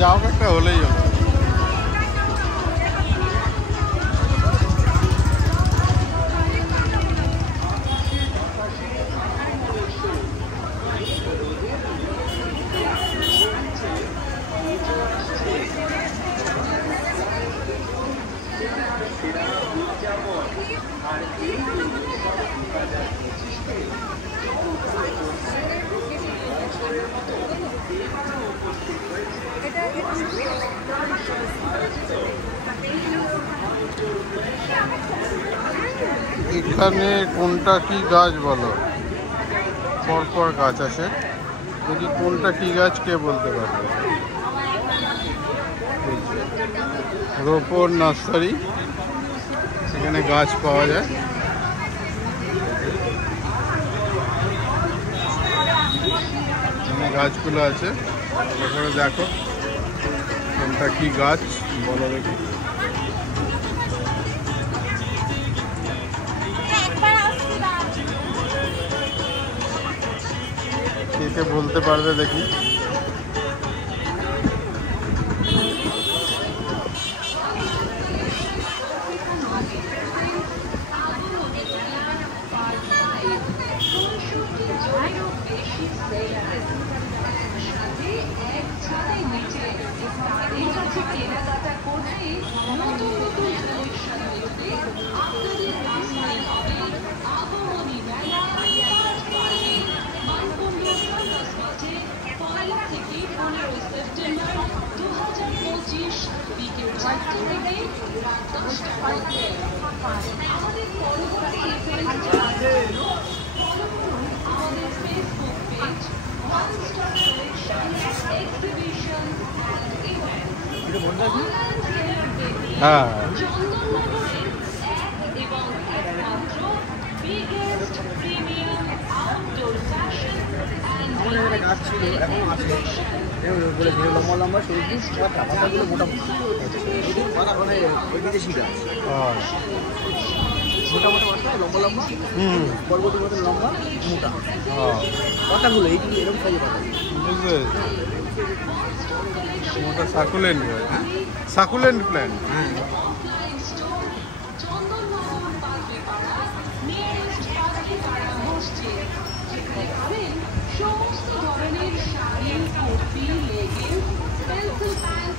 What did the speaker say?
যা হোক একটা হলেই হলো। এখানে কোনটা কি গাছ বলো, পরপর গাছ আছে, যদি কোনটা কি গাছ কে বলতে পারবে। রোপর নার্সারি, এখানে গাছ পাওয়া যায়। এখানে গাছগুলো আছে, এখানে দেখো কোনটা কি গাছ বলো দেখি। কে বলতে পারবে দেখি। হ্যাঁ গাছ ছিল এখন আছে লম্বা লম্বা সবুজ পাতাগুলো মোটামুটি ওই বিদেশি গাছ মোটা মোটা পাতা লম্বা লম্বা পর্বতের মতো লম্বা মোটা পাতাগুলো এইগুলো এরকম সাইজের পাতা বুঝলে মোটা সাকুলেন্ট সাকুলেন্ট প্ল্যান্ট। হ্যাঁ সমস্ত ধরনের sari, kurti, leggings, pencil pant,